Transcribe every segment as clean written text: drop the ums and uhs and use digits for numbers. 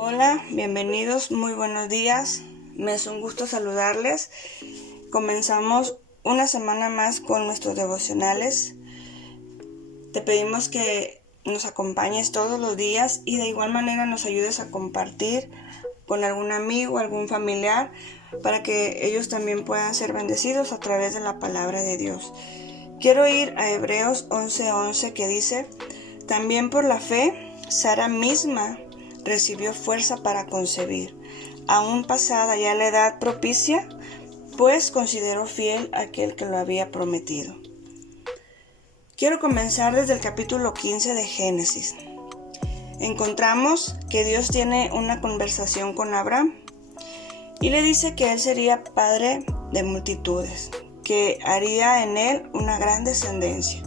Hola, bienvenidos, muy buenos días. Me es un gusto saludarles. Comenzamos una semana más con nuestros devocionales. Te pedimos que nos acompañes todos los días y de igual manera nos ayudes a compartir con algún amigo, algún familiar, para que ellos también puedan ser bendecidos a través de la palabra de Dios. Quiero ir a Hebreos 11:11 que dice: también por la fe, Sara misma recibió fuerza para concebir, aún pasada ya la edad propicia, pues consideró fiel aquel que lo había prometido. Quiero comenzar desde el capítulo 15 de Génesis. Encontramos que Dios tiene una conversación con Abraham y le dice que él sería padre de multitudes, que haría en él una gran descendencia.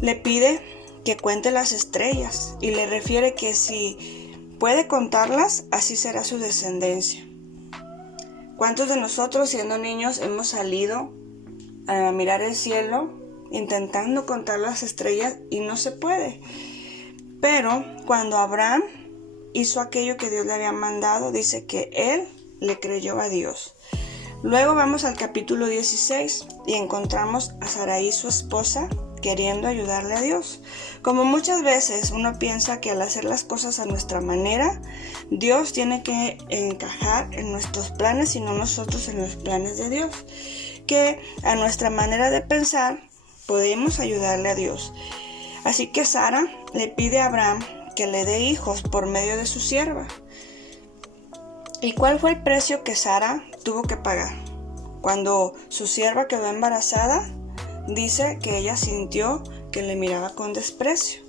Le pide que cuente las estrellas y le refiere que si puede contarlas, así será su descendencia. ¿Cuántos de nosotros siendo niños hemos salido a mirar el cielo intentando contar las estrellas y no se puede? Pero cuando Abraham hizo aquello que Dios le había mandado, dice que él le creyó a Dios. Luego vamos al capítulo 16 y encontramos a Sarai, su esposa, queriendo ayudarle a Dios. Como muchas veces uno piensa que al hacer las cosas a nuestra manera, Dios tiene que encajar en nuestros planes y no nosotros en los planes de Dios. Que a nuestra manera de pensar podemos ayudarle a Dios. Así que Sara le pide a Abraham que le dé hijos por medio de su sierva. ¿Y cuál fue el precio que Sara tuvo que pagar? Cuando su sierva quedó embarazada, dice que ella sintió que le miraba con desprecio.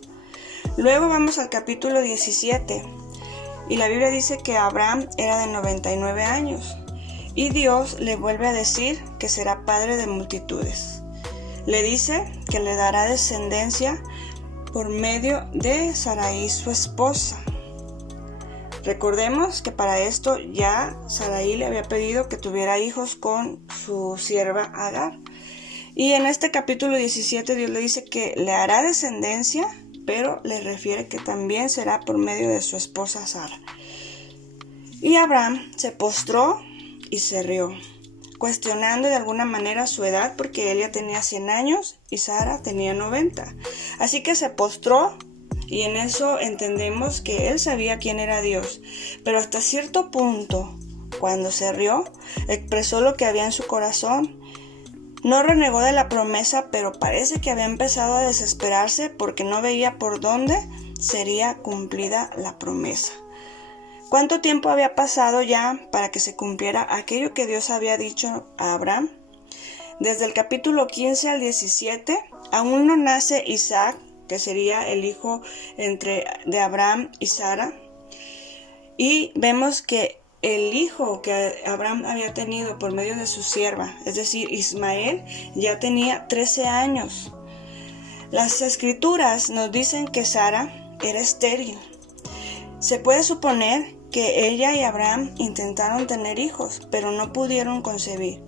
Luego vamos al capítulo 17 y la Biblia dice que Abraham era de 99 años y Dios le vuelve a decir que será padre de multitudes. Le dice que le dará descendencia por medio de Sarai, su esposa. Recordemos que para esto ya Sarai le había pedido que tuviera hijos con su sierva Agar. Y en este capítulo 17 Dios le dice que le hará descendencia, pero le refiere que también será por medio de su esposa Sara. Y Abraham se postró y se rió, cuestionando de alguna manera su edad, porque él ya tenía 100 años y Sara tenía 90. Así que se postró y en eso entendemos que él sabía quién era Dios. Pero hasta cierto punto, cuando se rió, expresó lo que había en su corazón. No renegó de la promesa, pero parece que había empezado a desesperarse porque no veía por dónde sería cumplida la promesa. ¿Cuánto tiempo había pasado ya para que se cumpliera aquello que Dios había dicho a Abraham? Desde el capítulo 15 al 17, aún no nace Isaac, que sería el hijo de Abraham y Sara. Y vemos que el hijo que Abraham había tenido por medio de su sierva, es decir, Ismael, ya tenía 13 años. Las escrituras nos dicen que Sara era estéril. Se puede suponer que ella y Abraham intentaron tener hijos, pero no pudieron concebir.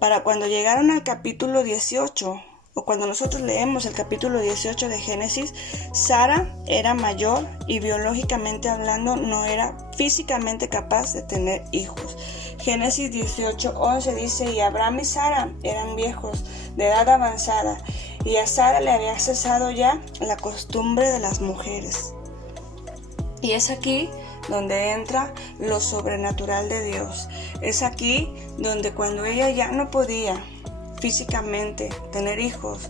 Para cuando llegaron al capítulo 18, o cuando nosotros leemos el capítulo 18 de Génesis, Sara era mayor y biológicamente hablando no era físicamente capaz de tener hijos. Génesis 18:11 dice: y Abraham y Sara eran viejos, de edad avanzada, y a Sara le había cesado ya la costumbre de las mujeres. Y es aquí donde entra lo sobrenatural de Dios. Es aquí donde cuando ella ya no podía físicamente tener hijos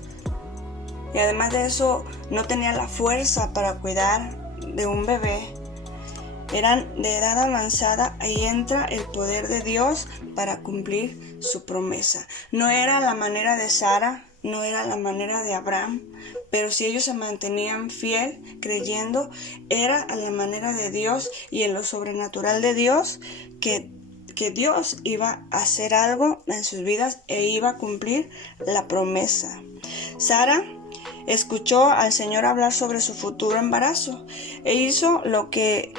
y además de eso no tenía la fuerza para cuidar de un bebé, eran de edad avanzada, ahí entra el poder de Dios para cumplir su promesa. No era la manera de Sara, no era la manera de Abraham, pero si ellos se mantenían fiel, creyendo, era a la manera de Dios y en lo sobrenatural de Dios que Dios iba a hacer algo en sus vidas e iba a cumplir la promesa. Sara escuchó al Señor hablar sobre su futuro embarazo e hizo lo que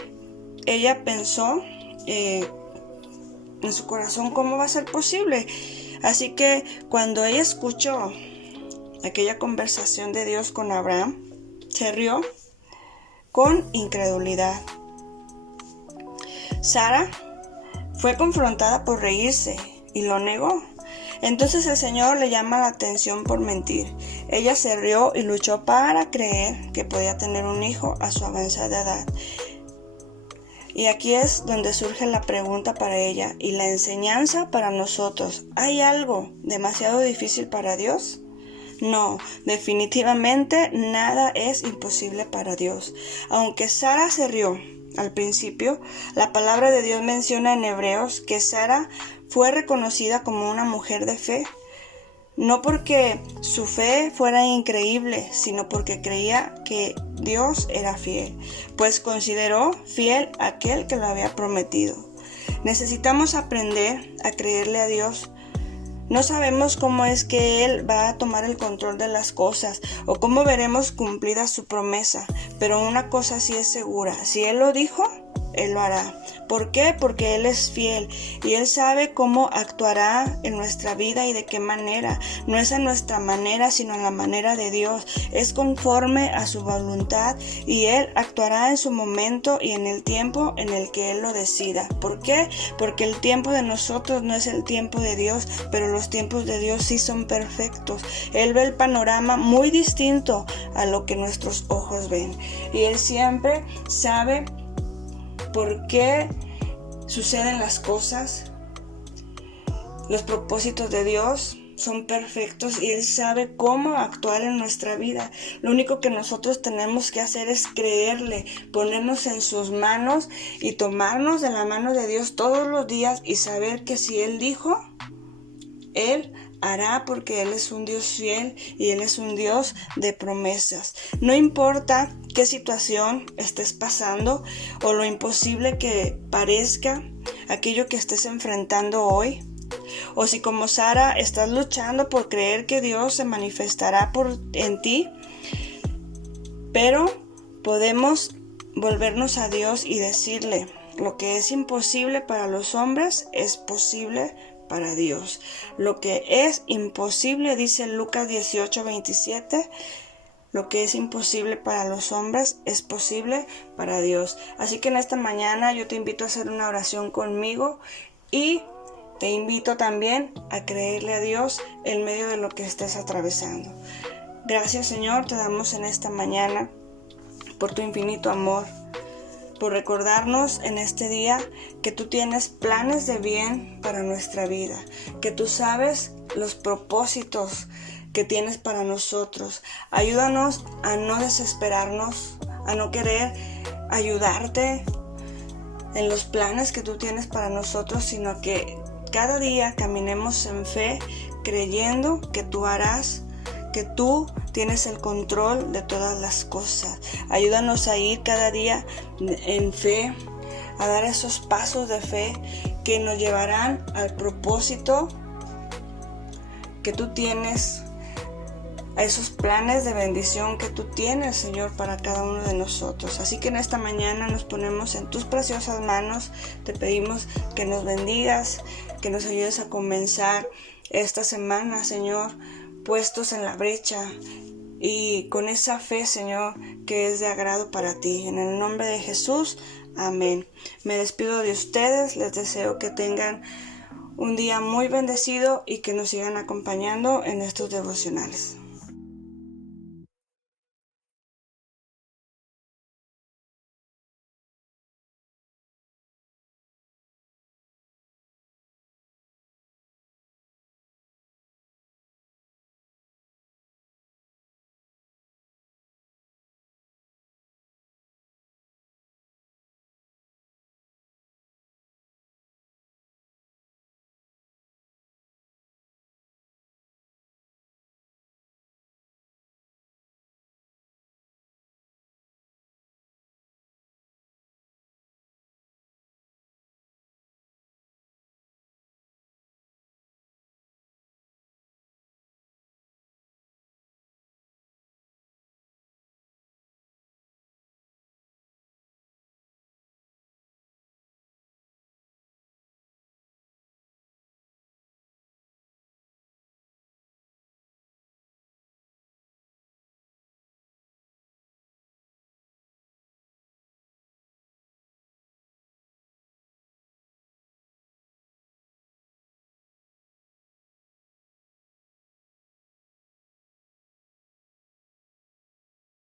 ella pensó en su corazón: ¿cómo va a ser posible? Así que cuando ella escuchó aquella conversación de Dios con Abraham, se rió con incredulidad. Sara fue confrontada por reírse y lo negó. Entonces el Señor le llama la atención por mentir. Ella se rió y luchó para creer que podía tener un hijo a su avanzada edad. Y aquí es donde surge la pregunta para ella y la enseñanza para nosotros. ¿Hay algo demasiado difícil para Dios? No, definitivamente nada es imposible para Dios. Aunque Sara se rió al principio, la palabra de Dios menciona en Hebreos que Sara fue reconocida como una mujer de fe, no porque su fe fuera increíble, sino porque creía que Dios era fiel, pues consideró fiel aquel que lo había prometido. Necesitamos aprender a creerle a Dios. No sabemos cómo es que Él va a tomar el control de las cosas o cómo veremos cumplida su promesa, pero una cosa sí es segura, si Él lo dijo, Él lo hará. ¿Por qué? Porque Él es fiel y Él sabe cómo actuará en nuestra vida y de qué manera. No es a nuestra manera, sino a la manera de Dios. Es conforme a su voluntad y Él actuará en su momento y en el tiempo en el que Él lo decida. ¿Por qué? Porque el tiempo de nosotros no es el tiempo de Dios, pero los tiempos de Dios sí son perfectos. Él ve el panorama muy distinto a lo que nuestros ojos ven. Y Él siempre sabe por qué suceden las cosas. Los propósitos de Dios son perfectos y Él sabe cómo actuar en nuestra vida. Lo único que nosotros tenemos que hacer es creerle, ponernos en sus manos y tomarnos de la mano de Dios todos los días y saber que si Él dijo, Él hará, porque Él es un Dios fiel y Él es un Dios de promesas. No importa qué situación estés pasando o lo imposible que parezca aquello que estés enfrentando hoy, o si como Sara estás luchando por creer que Dios se manifestará en ti, pero podemos volvernos a Dios y decirle: lo que es imposible para los hombres es posible para Dios. Lo que es imposible, dice Lucas 18:27, lo que es imposible para los hombres es posible para Dios. Así que en esta mañana yo te invito a hacer una oración conmigo y te invito también a creerle a Dios en medio de lo que estés atravesando. Gracias, Señor, te damos en esta mañana por tu infinito amor, por recordarnos en este día que tú tienes planes de bien para nuestra vida, que tú sabes los propósitos que tienes para nosotros. Ayúdanos a no desesperarnos, a no querer ayudarte en los planes que tú tienes para nosotros, sino que cada día caminemos en fe, creyendo que tú harás, que tú tienes el control de todas las cosas. Ayúdanos a ir cada día en fe, a dar esos pasos de fe que nos llevarán al propósito que tú tienes, a esos planes de bendición que tú tienes, Señor, para cada uno de nosotros. Así que en esta mañana nos ponemos en tus preciosas manos. Te pedimos que nos bendigas, que nos ayudes a comenzar esta semana, Señor, puestos en la brecha y con esa fe, Señor, que es de agrado para ti. En el nombre de Jesús, amén. Me despido de ustedes, les deseo que tengan un día muy bendecido y que nos sigan acompañando en estos devocionales.